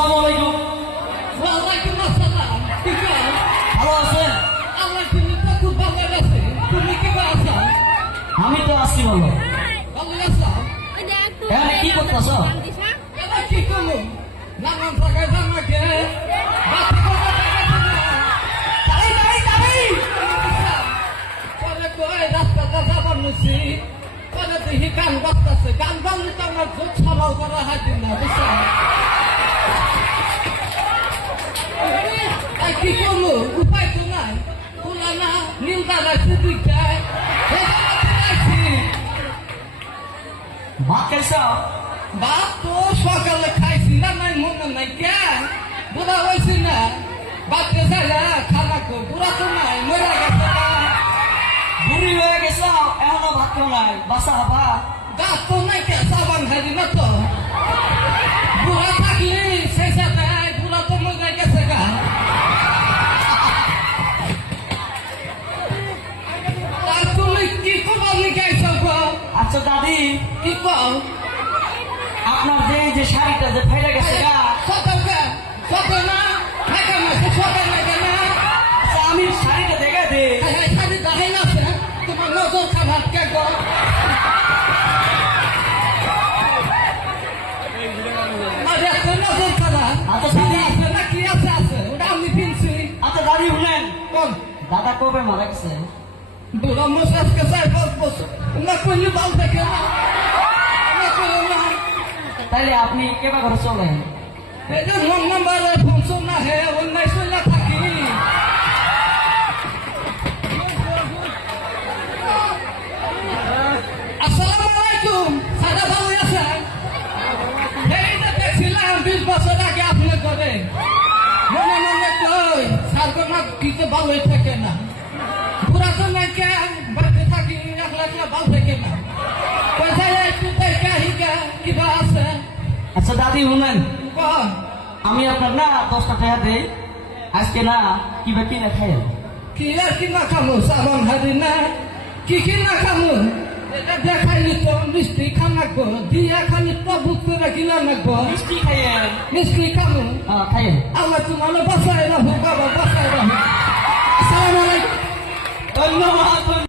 আসসালামু আলাইকুম। ওয়ালাইকুম আসসালাম। ঠিক আছে, ভালো আছেন? আল্লাহ তুমি তো খুব ভালো আছে। তুমি কি আছো? আমি তো আছি ভালো। ভালো আছো? এখানে কি করতেছ? এটা কি করলো? নানান জায়গায় জানাকে বাতি করতে পরে কই রাস্তাটা যাবার নিছি। পরে দেখি গান বাজতেছে। গান বাজলে তো আমার জোর ছাড়াও করা হাজির না, বুঝছো? তাই কি করলো? উপায় তো নাই। তোলা না নিন্দা রাখছি দুইটায়। ভাত খাইছ? বাপ তো সকালে খাইছি না, নাই মনে নাই কে বুড়া হয়েছি না। বাপকে যাইলা খানা কো বুড়া তো নাই, মরে গেছে না। বুড়ি হয়ে গেছ এখনো ভাত খাও নাই, বাসা হবা? গাছ তো নাই কে সাবান খাইছি না তো। বুড়া থাকলি সেই সাথে বুড়া তো মরে গেছে গা। আর তুমি কি খবর নিকাইছ গো? আচ্ছা দাদি, কি কও? আপনার যে শাড়িটা যে ফেলে গেছে গা, সত না ঢাকা মাসে সকাল লাগে না। আচ্ছা আমি শাড়িটা দেখে দে। শাড়ি দাহাই আছে তোমার নজর খাবার কে গো? আরে এত নজর খাবার আচ্ছা, শাড়ি আছে না কি আছে? আছে ওটা আমি কিনছি। আচ্ছা দাদি শুনেন, কোন দাদা কবে মারা গেছে? বুড়া মশাজকে 4-5 বছর না করলে বাল দেখে না, না করলে না। তাইলে আপনি কেবা করে চলেন? এই যে নন নাম্বারে ফুনশন না হে অন্যায় সইলা থাকি। আসসালামু আলাইকুম। সাদা ভালো আছেন? এই যে দেখছিলাম 20 বছর আগে আপনি করে মনে মনে কই সারগো না কিছু ভালোই থাকে না। পুরা তো নাকি বাড়িতে থাকি একলা একলা ভালো থাকে না। কোথায় একটু দেখা হিকা কিবা আছে? আচ্ছা দাদি শুনেন, কোন আমি আপনার না 10টা টাকা দেই, আজকে না কিবা কিনে খাইয়েন। কি আর কি না খামু? সাবান হারি না কি না খামু? এটা দেখাইলি তো মিষ্টি খানা গো দিয়া খালি তো বুক করে কিনা নাকবো। মিষ্টি খাইয়েন। মিষ্টি খামু খাইয়েন। আল্লাহ তোমার বাসায় রাখো বাবা, বাসায় রাখো। আসসালামু আলাইকুম। ধন্যবাদ।